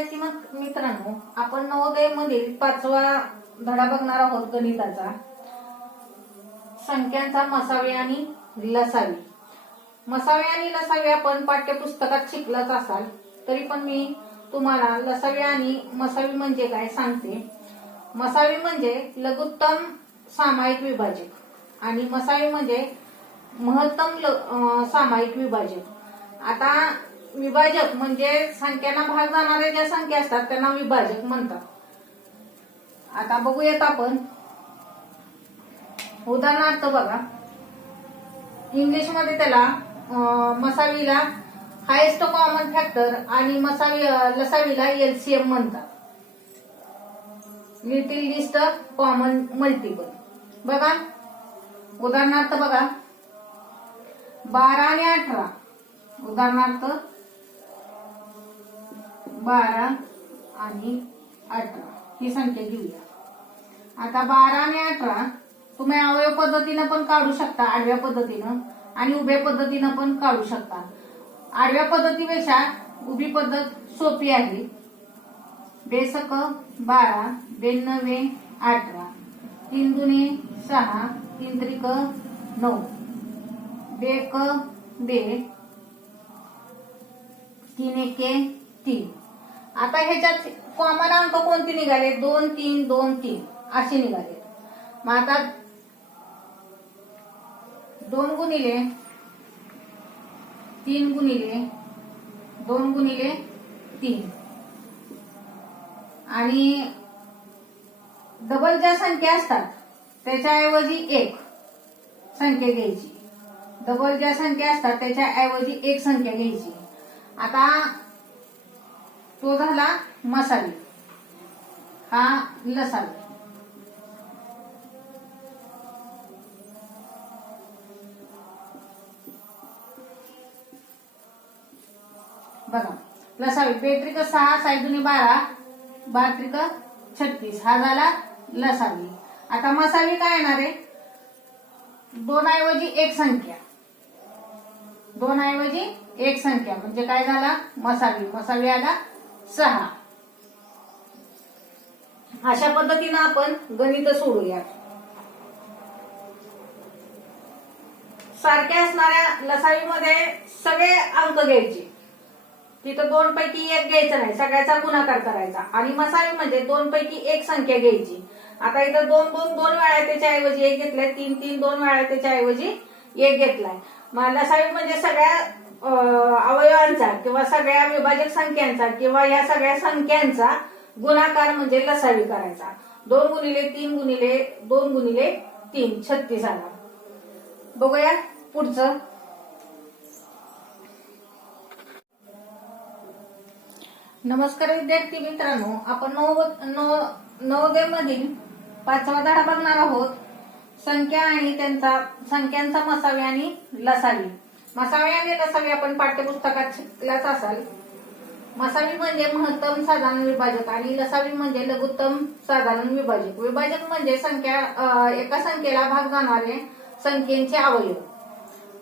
विद्यार्थी मित्रांनो आपण नवोदय मधील पाचवा धडा बघणार आहोत गणिताचा. संख्यांचा मसावी आणि लसावी. मसावी आणि लसावी आपण पाठ्यपुस्तकात शिकलाच असाल तरी पण मी तुम्हाला लसावी आणि मसावी म्हणजे काय सांगते. मसावी म्हणजे लघुत्तम सामायिक विभाजक आणि मसावी म्हणजे महत्तम ल- सामायिक विभाजक. आता विभाजक म्हणजे संख्यांना भाग जाणाऱ्या ज्या संख्या असतात त्यांना विभाजक म्हणतात. आता बघूयात आपण. उदाहरणार्थ बघा. इंग्लिशमध्ये त्याला मसावीला हायेस्ट कॉमन फॅक्टर आणि मसावी लसावीला एलसीएम म्हणतात. Little list common multiple. बघा. उदाहरणार्थ बघा. बारा आणि अठरा. उदाहरणार्थ बारा आणि अठरा. ही संख्या घेऊया. आता बारा आणि अठरा तुम्ही अवयव पद्धतीनं पण काढू शकता आडव्या पद्धतीनं आणि उभ्या पद्धतीनं पण काढू शकता. आडव्या पद्धतीपेक्षा उभी पद्धत सोपी आहे. बेसक बारा बेनवे अठरा. तीन दुने सहा तीन त्रिक नऊ. बेक बे. तीन एके तीन. आता ह्याच्यात कॉमन अंक कोणते निघाले? दोन तीन दोन तीन. असे निघाले. मग आता दोन गुणिले तीन गुणिले दोन गुणिले तीन. आणि डबल ज्या संख्या असतात त्याच्याऐवजी एक संख्या घ्यायची. डबल ज्या संख्या असतात त्याच्याऐवजी एक संख्या घ्यायची. आता तो झाला मसाली. हा लसावी बघा लसावी. बेत्रिक सहा सायदुनी बारा बात्रिक छत्तीस. हा झाला लसावी. आता मसावी काय येणार आहे? दोन ऐवजी एक संख्या. दोन ऐवजी एक संख्या. म्हणजे काय झाला? मसावी मसावी आला सहा. अशा पद्धतीनं आपण गणित सोडूया सारख्या असणाऱ्या लसावीमध्ये सगळे अंक घ्यायचे. तिथं दोन पैकी एक घ्यायचं नाही सगळ्याचा गुणाकार करायचा. आणि मसावी म्हणजे दोन पैकी एक संख्या घ्यायची. आता इथं दोन दोन दोन वेळा त्याच्याऐवजी एक घेतलाय तीन तीन दोन वेळा त्याच्या ऐवजी एक घेतलाय. मग लसावी म्हणजे सगळ्या अवयवांचा किंवा सगळ्या विभाजक संख्यांचा किंवा या सगळ्या संख्यांचा गुणाकार म्हणजे लसावी करायचा. दोन गुणिले तीन गुणिले दोन गुणिले तीन छत्तीस आला. बघूया पुढचं. नमस्कार विद्यार्थी मित्रांनो आपण नव नवोदय मधील पाचवा धडा बघणार आहोत. संख्या आणि त्यांचा संख्यांचा मसावी आणि लसावी. मसावी आणि लसावी आपण पाठ्यपुस्तकात शिकलाच असाल. मसावी म्हणजे महत्तम साधारण विभाजक आणि लसावी म्हणजे लघुत्तम साधारण विभाजक. विभाजक म्हणजे संख्या एका संख्येला भाग जाणारे संख्येचे अवयव.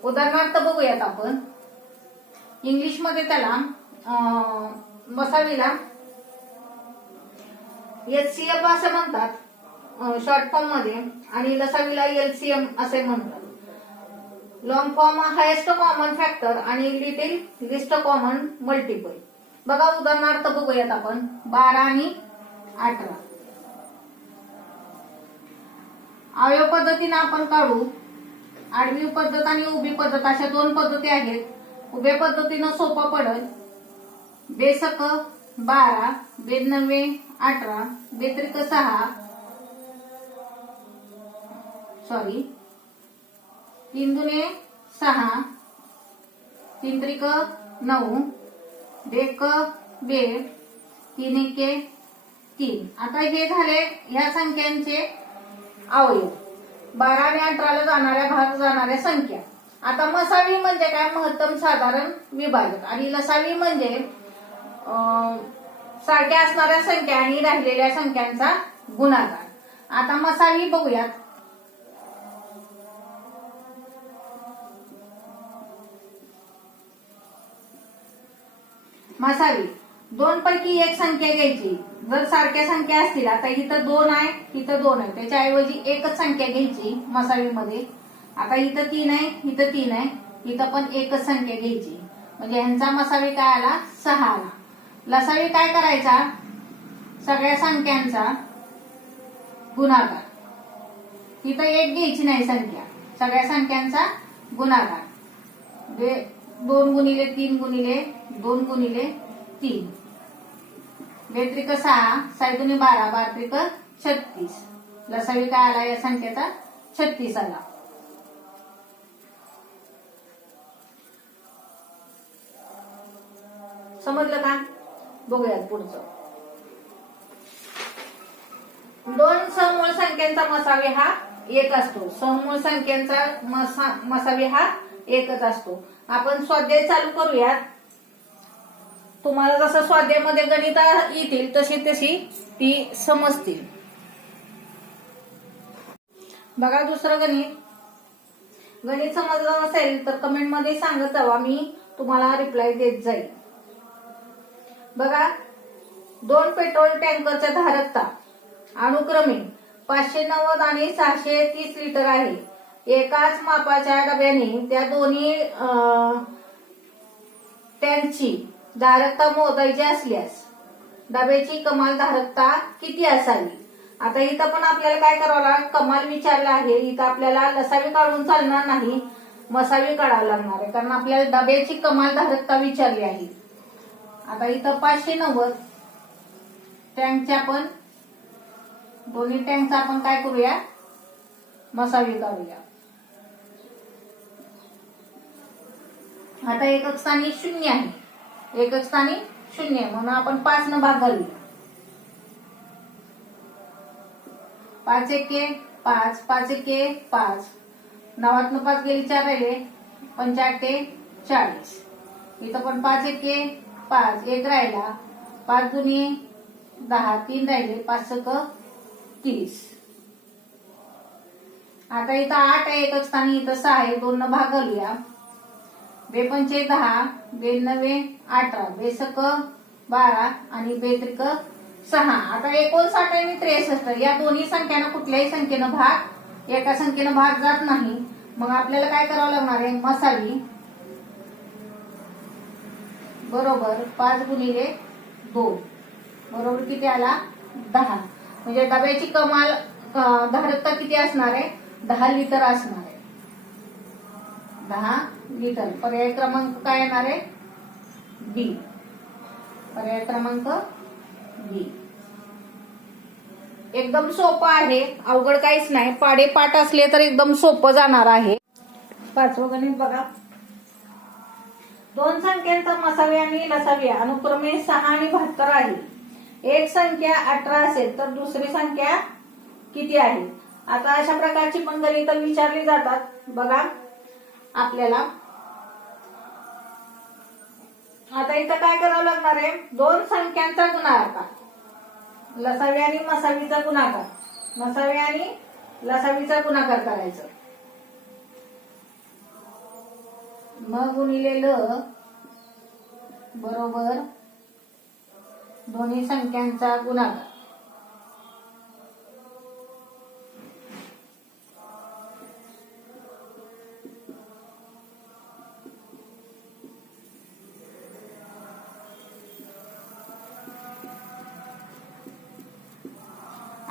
उदाहरणार्थ बघूयात आपण. इंग्लिशमध्ये त्याला मसावीला एचसीएफ असं म्हणतात. शॉर्ट फॉर्ममध्ये. आणि लसावीला एलसीएम असे म्हणतात. Long form highest common factor आणि लिटिल लिस्ट कॉमन मल्टिपल बघा उदाहरणार्थ बघूयात आपण. बारा आणि अठरा. अवयव पद्धतीने आपण काढू. आडवी पद्धत आणि उभी पद्धत अशा दोन पद्धती आहेत. उभ्या पद्धतीनं सोपं पडल. बेसक बारा बेनवे अठरा बेत्रिक सहा. सॉरी तीन दुने सहा. तीन त्रिक नऊ. बेक बेड. तीन एके तीन. आता हे झाले ह्या संख्यांचे अवयव. बारा आणि अठराला जाणाऱ्या भाग जाणाऱ्या संख्या. आता मसावी म्हणजे काय? महत्तम साधारण विभाजक. आणि लसावी म्हणजे सारख्या असणाऱ्या संख्या आणि राहिलेल्या संख्यांचा गुणाकार. आता मसावी बघूयात. मसावी दोन पैकी एक संख्या घ्यायची. जर सारख्या संख्या असतील आता इथं दोन आहे इथं दोन आहे. त्याच्याऐवजी एकच संख्या घ्यायची मसावीमध्ये आता इथं तीन आहे इथं तीन आहे. इथं पण एकच संख्या घ्यायची. म्हणजे ह्यांचा मसावी काय आला? सहा आला. लसावी काय करायचा? सगळ्या संख्यांचा गुणाकार. इथं एक घ्यायची नाही संख्या. सगळ्या संख्यांचा गुणाकार. दोन गुणिले तीन गुणिले दोन गुणिले तीन. बेत्रिक सहा सायदुनी बारा बारत्रिक छत्तीस. लसावी काय आला या संख्येचा? छत्तीस आला. समजलं का? बघूयात पुढचं. दोन समूळ संख्यांचा मसावी हा एक असतो. समूळ संख्यांचा मसा मसावी हा एकच असतो. आपण स्वाध्याय चालू करूयात. तुम्हाला जसं स्वाध्यायमध्ये गणित येतील तशी तशी ती समजतील. बघा दुसरं गणित. गणित समजलं नसेल तर कमेंटमध्ये सांगत जावा मी तुम्हाला रिप्लाय देत जाईल. बघा दोन पेट्रोल टँकरच्या धारकता अनुक्रमे पाचशे नव्वद आणि सहाशे तीस लिटर आहे. एकाच मापाच्या डब्याने त्या दोन्ही टँकची धारकता मोजायची असल्यास डब्याची कमाल धारकता किती असावी? आता इथं पण आपल्याला काय करावं लागेल? कमाल विचारला आहे. इथं आपल्याला लसावी काढून चालणार नाही मसावी काढावं लागणार आहे. कारण आपल्याला डब्याची कमाल धारकता विचारली आहे. आता इथं पाचशे नव्वद टँकच्या पण दोन्ही टँकचा आपण काय करूया? मसावी काढूया. आता एकक स्थानी शून्य आहे. एकक स्थानी शून्य म्हणून आपण पाच न भाग घालू पाच एके पाच पाच एके पाच. नवातनं पाच गेली चार राहिले पंचाटे चाळीस. इथं पण पाच एके पाच. एक राहिला पाच दुनी दहा तीन राहिले पाच सक तीस. आता इथं आठ आहे एकच स्थानी इथं सहा आहे दोन न भाग घालूया. बेपंचे दहा बेनवे अठरा बेसक बारा आणि बेत्रिक सहा. आता एकोणसाठ आणि त्रेसष्ट. या दोन्ही संख्यांना कुठल्याही संख्येनं भाग एका संख्येनं भाग जात नाही. मग आपल्याला काय करावं लागणार आहे? मसावी. बरोबर पाच गुणिले दोन. बरोबर किती आला? दहा. म्हणजे डब्याची कमाल धारकता किती असणार आहे? दहा लिटर असणार. दहा लिटर. पर्याय क्रमांक काय येणार आहे? बी. पर्याय क्रमांक बी. एकदम सोपं आहे. अवघड काहीच नाही. पाडेपाठ असले तर एकदम सोपं जाणार आहे. पाचवं गणित बघा. दोन संख्यांचा मसावी आणि लसावी अनुक्रमे सहा आणि बहात्तर आहे. एक संख्या अठरा असेल तर दुसरी संख्या किती आहे? आता अशा प्रकारची पण गणित विचारली जातात. बघा. आपल्याला. आता इथं काय करावं लागणार आहे? दोन संख्यांचा गुणाकार. लसावी आणि मसावीचा गुणाकार. मसावी आणि लसावीचा गुणाकार करायचं. म गुणिले ल बरोबर दोन्ही संख्यांचा गुणाकार.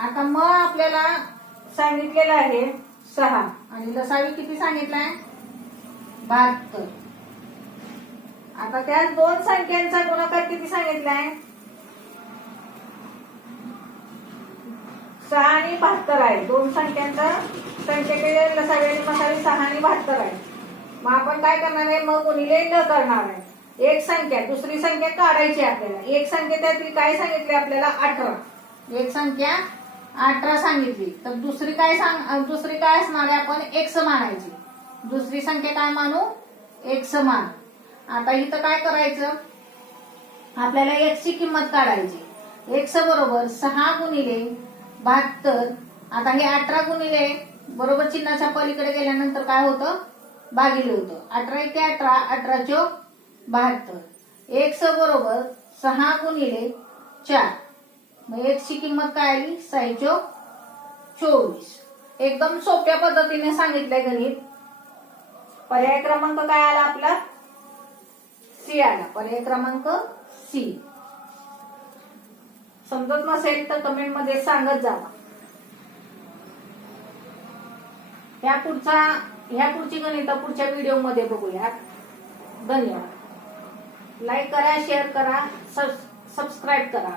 आता म आपल्याला सांगितलेलं आहे सहा. आणि लसावी किती सांगितलाय? बहात्तर. आता त्या दोन संख्यांचा गुणाकार किती सांगितलाय? सहा आणि बहात्तर आहे. दोन संख्यांचा संख्येकडे लसावी आणि मसावी सहा आणि बहात्तर आहे. मग आपण काय करणार आहे? मग गुणिले न करणार आहे. एक संख्या दुसरी संख्या काढायची आपल्याला. एक संख्या त्यातली काय सांगितली आपल्याला? अठरा. एक संख्या अठरा सांगितली. तर दुसरी काय सांग दुसरी काय असणार आहे आपण? एक्स मानायची दुसरी संख्या काय मानू? एक्स मान आता इथं काय करायचं? आपल्याला एक्स ची किंमत काढायची. एक्स बरोबर सहा गुणिले बहात्तर. आता हे अठरा गुणिले बरोबर चिन्हाच्या पलीकडे गेल्यानंतर काय होतं? भागिले होतं. अठरा इथे अठरा अठरा चोक बहात्तर. एक्स बरोबर सहा गुणिले चार. मग एकची किंमत काय आली? साईचो चोवीस. एकदम सोप्या पद्धतीने सांगितलंय गणित. पर्याय क्रमांक काय आला आपला? सी आला. पर्याय क्रमांक सी. समजत नसेल तर कमेंटमध्ये सांगत जावा ह्या पुढचा ह्या पुढची गणित पुढच्या व्हिडिओमध्ये बघूया. धन्यवाद. लाईक करा शेअर करा सबस्क्राईब करा.